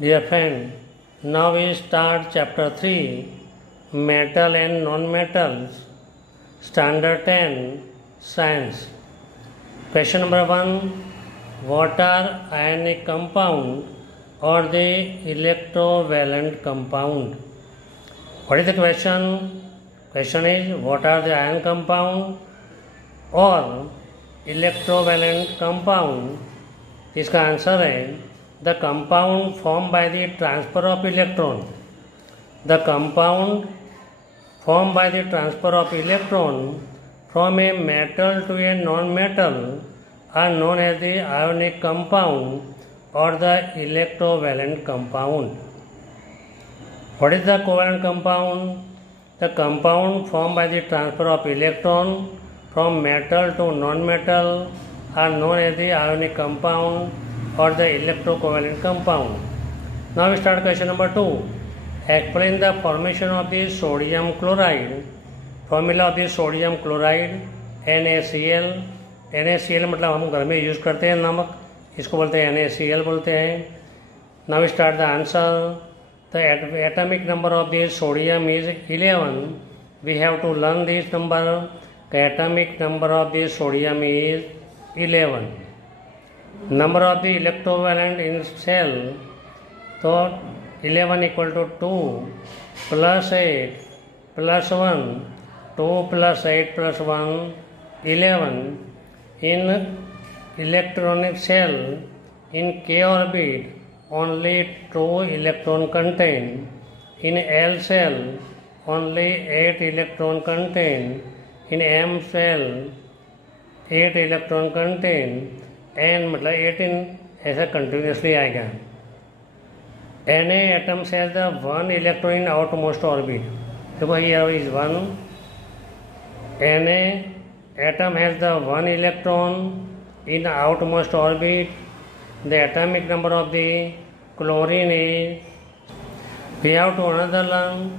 Dear friend, now we start chapter 3, Metal and Non-Metals, Standard 10, Science. Question number 1, what are ionic compound or the electrovalent compound? What is the question? Question is, what are the ion compound or electrovalent compound? इसका answer है the compound formed by the transfer of electron. The compound formed by the transfer of electron from a metal to a non-metal are known as the ionic compound or the electrovalent compound. What is the covalent compound? The compound formed by the transfer of electron from metal to non-metal are known as the ionic compound or the electrocovalent compound. Now we start question number 2. Explain the formation of the sodium chloride. Formula of the sodium chloride NaCl. NaCl मतलब हम घर में use करते हैं नमक, इसको बोलते हैं NaCl बोलते हैं. Now we start the answer. The atomic number of the sodium is 11. We have to learn this number. The atomic number of the sodium is 11. Number of the electrovalent in cell, so 11 equal to 2 plus 8 plus 1, 2 plus 8 plus 1, 11. In electronic cell, in k orbit, only 2 electron contained. In L cell, only 8 electron contained. In M cell, 8 electron contained. N मतलब 18 ऐसा continuously आएगा. Na atoms has the one electron in outermost orbit. देखो here is 1. Na atom has the one electron in outermost orbit. The atomic number of the chlorine is, we have to another learn,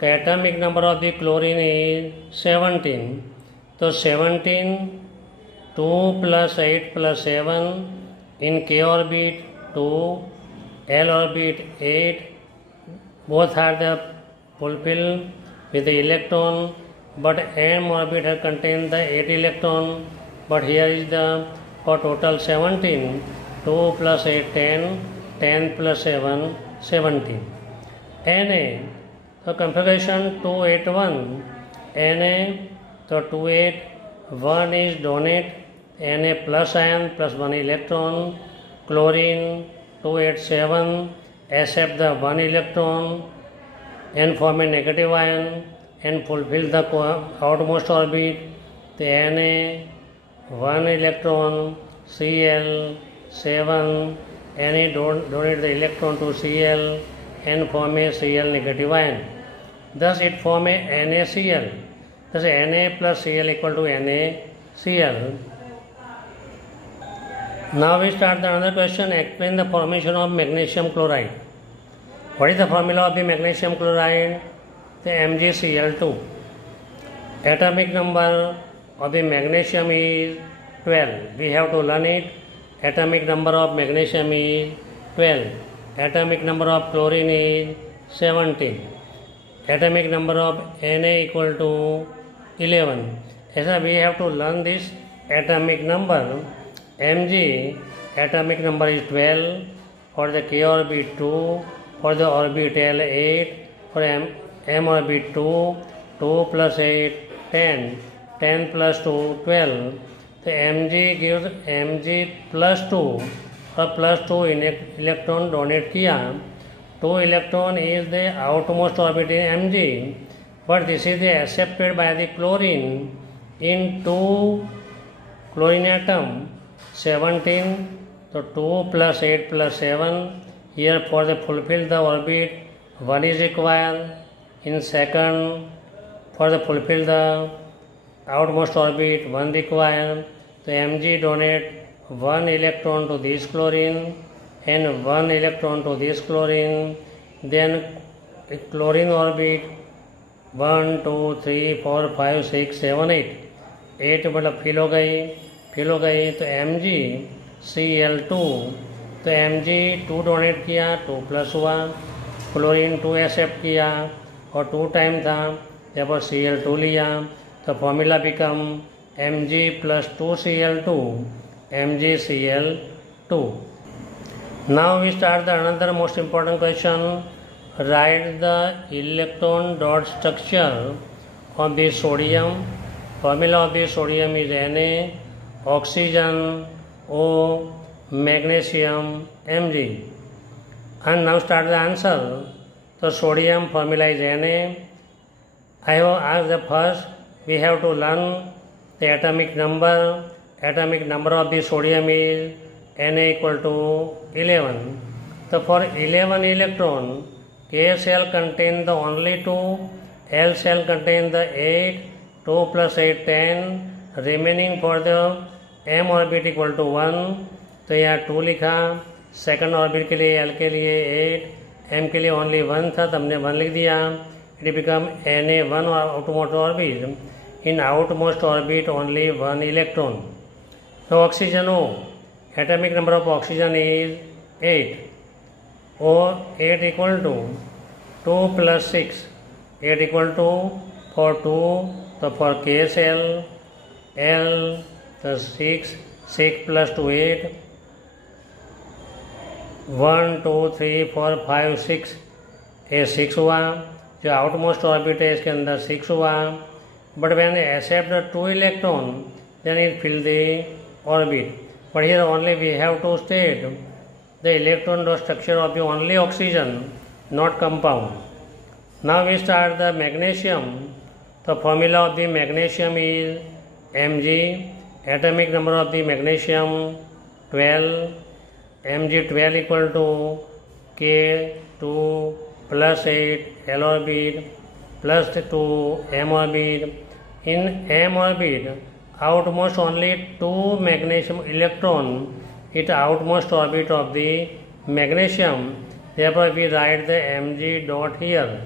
the atomic number of the chlorine is 17. So 17 2 plus 8 plus 7, in k orbit 2, L orbit 8, both are the fulfilled with the electron, but M orbit has contained the 8 electron, but here is the for total 17, 2 plus 8 10, 10 plus 7 17. Na, so configuration 281, Na, so 28, 1 is donate, Na plus ion plus 1 electron, chlorine 287 accept the 1 electron and form a negative ion and fulfill the outermost orbit. The Na 1 electron, Cl 7, Na donate the electron to Cl and form a Cl negative ion. Thus it form a NaCl. Thus Na plus Cl equal to NaCl. Now we start the another question. Explain the formation of magnesium chloride. What is the formula of the magnesium chloride? The MgCl2. Atomic number of the magnesium is 12. We have to learn it. Atomic number of magnesium is 12. Atomic number of chlorine is 17. Atomic number of Na equal to 11. ऐसा we have to learn this atomic number. Mg atomic number is 12, for the k orbit 2, for the orbital 8, for m orbit 2, 2 plus 8 10, 10 plus 2 12. The Mg gives Mg plus 2 और plus 2 electron donate किया. 2 electron is the outermost orbit in Mg, but this is the accepted by the chlorine in 2 chlorine atom. 17, so 2 plus 8 plus 7, here for the fulfill the orbit 1 is required. In second, for the fulfill the outmost orbit 1 required. So Mg donate 1 electron to this chlorine and 1 electron to this chlorine. Then chlorine orbit 1 2 3 4 5 6 7 8, 8 मतलब fill हो गई तो Mg Cl2 तो Mg 2 donate किया, 2 plus हुआ, chlorine 2 accept किया और 2 time था, जब Cl2 लिया तो formula become Mg plus 2Cl2, MgCl2. Now we start the another most important question. Write the electron dot structure of the sodium. Formula of the sodium is Na, oxygen O, magnesium Mg. And now start the answer. So sodium formula is Na. I have asked the first, we have to learn the atomic number. Atomic number of the sodium is Na equal to 11. So for 11 electron, K cell contain the only 2, L cell contain the 8, 2 plus 8 10, remaining for the M orbit equal to 1. तो यहाँ 2 लिखा, second orbit के लिए L के लिए 8, M के लिए only 1 था तो हमने 1 लिख दिया. It become Na1 outmost orbit. In outmost orbit only 1 electron. So oxygen O, atomic number of oxygen is 8. O 8 equal to 2 plus 6. 8 equal to for 2, so for K cell L the 6 plus 2 8. 1 2 3 4 5 6 ये 6 हुआ. जो outmost orbit है इसके अंदर 6 हुआ. But when they accept the 2 electron, then it fill the orbit. But here only we have to state the electron dot structure of the only oxygen, not compound. Now we start the magnesium. The formula of the magnesium is Mg. Atomic number of the magnesium 12. Mg12 equal to K2 plus 8 L orbit plus 2 M orbit. In M orbit, outmost only 2 magnesium electron, it outmost orbit of the magnesium. Therefore, we write the Mg dot here.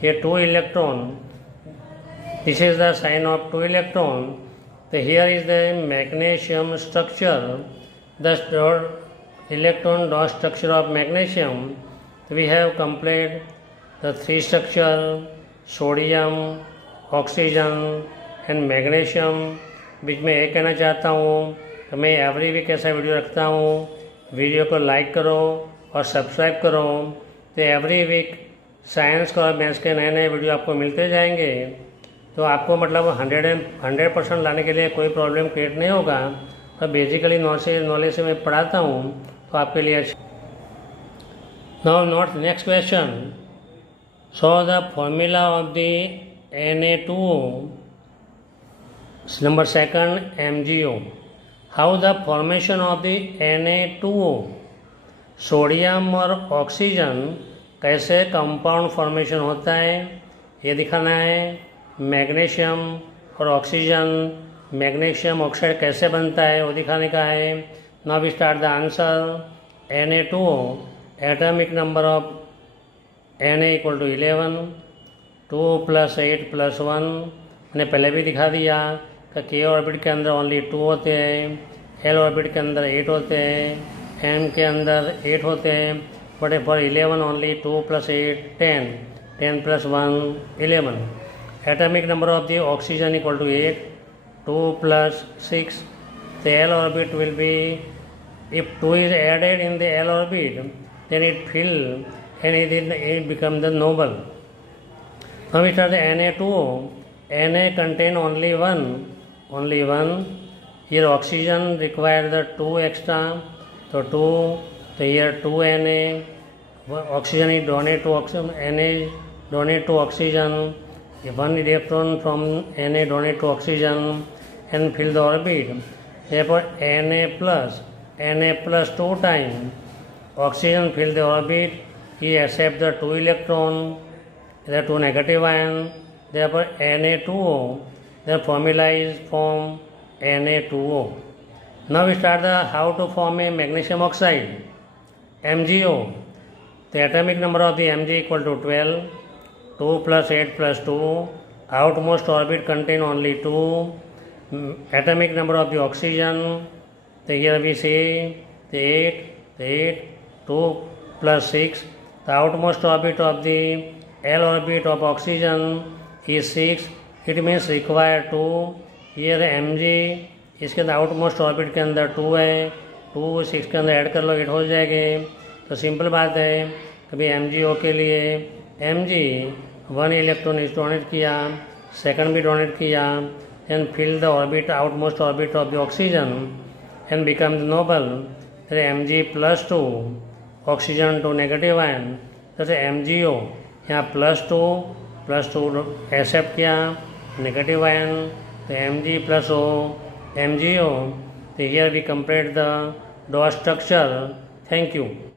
Here 2 electron. This is the sign of 2 electron. So here is the magnesium structure. The electron dot structure of magnesium. We have completed the 3 structure: sodium, oxygen and magnesium. बीच में ये कहना चाहता हूँ कि मैं every week ऐसा video रखता हूँ. वीडियो को लाइक करो और सब्सक्राइब करो, तो एवरी वीक साइंस का और मैथ्स के नए नए वीडियो आपको मिलते जाएंगे. तो आपको मतलब 100% लाने के लिए कोई प्रॉब्लम क्रिएट नहीं होगा. और बेसिकली नॉलेज से मैं पढ़ाता हूँ तो आपके लिए अच्छा. Now note next question. So the formula of the Na2O. Number second, MgO. How the formation of the Na2O? Sodium और ऑक्सीजन कैसे कंपाउंड फॉर्मेशन होता है ये दिखाना है. मैग्नीशियम और ऑक्सीजन, मैग्नीशियम ऑक्साइड कैसे बनता है वो दिखाने का है. Now we start the answer. Na2O, atomic number of Na equal to 11. 2 plus 8 plus 1 मैंने पहले भी दिखा दिया कि K ऑर्बिट के अंदर ओनली 2 होते हैं, L ऑर्बिट के अंदर 8 होते हैं, M के अंदर 8 होते हैं. But for 11 only 2 plus 8 10, 10 plus 1 11. Atomic number of the oxygen equal to 8. 2 plus 6. The L orbit will be, if 2 is added in the L orbit, then it fill and it become the noble. Now we start the Na2O. Na contain only one. Here oxygen require the 2 extra. So 2. So here 2 Na. Oxygen is donate to oxygen. Na donate to oxygen. 1 electron from Na donate to oxygen and fill the orbit. Therefore Na plus 2 times. Oxygen fill the orbit. He accept the 2 electron. There are 2 negative ions, therefore Na2O, the formula is form Na2O. Now we start the how to form a magnesium oxide. MgO, the atomic number of the Mg equal to 12. 2 plus 8 plus 2, outmost orbit contain only 2. Atomic number of the oxygen, so here we say the 8. 8, 2 plus 6. The outermost orbit of the L orbit of oxygen is 6. It means require 2. Here mg इसके अंदर outmost orbit के अंदर 2 है, 2 6 के अंदर add कर लो 8 हो जाएंगे। तो सिंपल बात है, कभी MgO के लिए Mg 1 इलेक्ट्रॉन इस डोनेट किया, सेकंड भी डोनेट किया, and fill the orbit outmost orbit of the oxygen and become the noble. Mg+2 oxygen two negative ion, जैसे MgO यहाँ +2 एक्सेप्ट किया नेगेटिव आयन, तो Mg+O MgO. So here we complete the dot structure. Thank you.